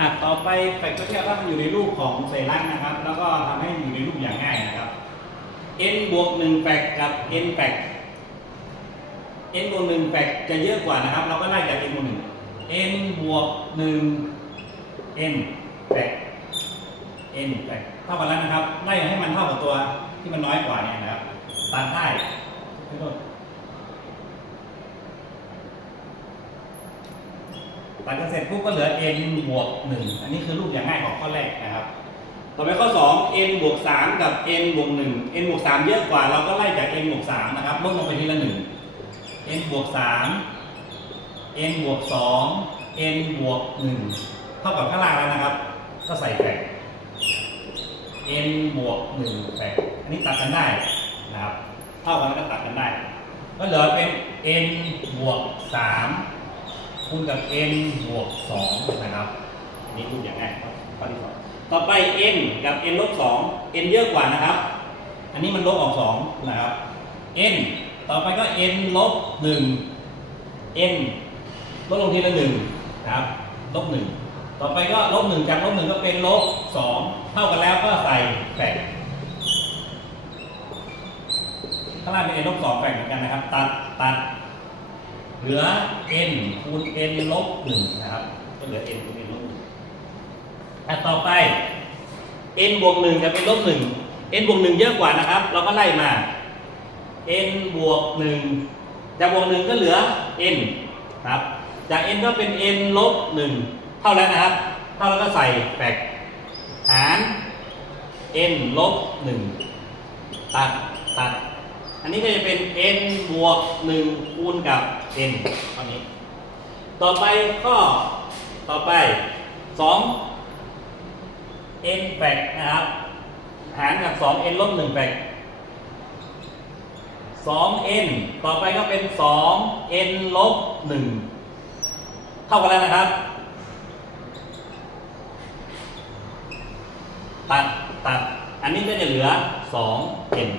อะต่อไปแฟกตอเรียลก็อยู่ในรูปของไซรัสนะครับ แล้วก็ทำให้อยู่ในรูปอย่างง่ายนะครับ n บวกหนึ่งแฟกกับ n แฟก n บวกหนึ่งแฟกจะเยอะกว่านะครับ เราก็ไล่จาก n บวกหนึ่ง n บวกหนึ่ง n แฟก n แฟกเท่ากันแล้วนะครับ ไล่ให้มันเท่ากับตัวที่มันน้อยกว่าเนี่ยนะครับตัดได้ไม่ต้อง ตัดกันเสร็จปุ๊บก็เหลือ n บวกหนึ่งอันนี้คือรูปอย่างง่ายของข้อแรกนะครับ ต่อไปข้อ 2 n บวก3กับ n บวก1 n บวก3เยอะกว่าเราก็ไล่จาก n บวก3นะครับลดลงไปทีละ 1 n บวก3 n บวก2 n บวก1เท่ากับข้างล่างแล้วนะครับ ก็ใส่แฝก n บวก1แฝกอันนี้ตัดกันได้นะครับ เท่ากันแล้วก็ตัดกันได้ ก็เหลือเป็น n บวก3 คูณกับ n บวก2นะครับอันนี้รูปอย่างง่ายครับข้อที่สองต่อไป n กับ n ลบ2 n เยอะกว่านะครับ อันนี้มันลบออก2นะครับ n ต่อไปก็ n ลบ1 n ลดลงทีละ1นะครับลบ1ต่อไปก็ลบ1จากลบ1ก็เป็นลบ2เท่ากันแล้วก็ใส่แฝกข้างล่างเป็น n ลบ2แฝกเหมือนกันนะครับ ตัดตัด เหลือ n คูณ n ลบ1นะครับ ก็เหลือ n คูณ n ลบ1อะต่อไป n บวก1กับ n ลบ1 n บวก1เยอะกว่านะครับ เราก็ไล่มา n บวก1จากบวก1ก็เหลือ n ครับ จาก n ก็เป็น n ลบ1เท่าแล้วนะครับ เท่าแล้วก็ใส่แฝกหาร n ลบ1ตัดตัด อันนี้ก็จะเป็น n บวก1คูณกับ n ข้อนี้ ต่อไปข้อต่อไป 2 n แฝกนะครับ หารกับ 2n ลบ1แฝก 2n ต่อไปก็เป็น 2n ลบ1เท่ากันแล้วนะครับ ตัดตัด อันนี้ก็จะเหลือ 2n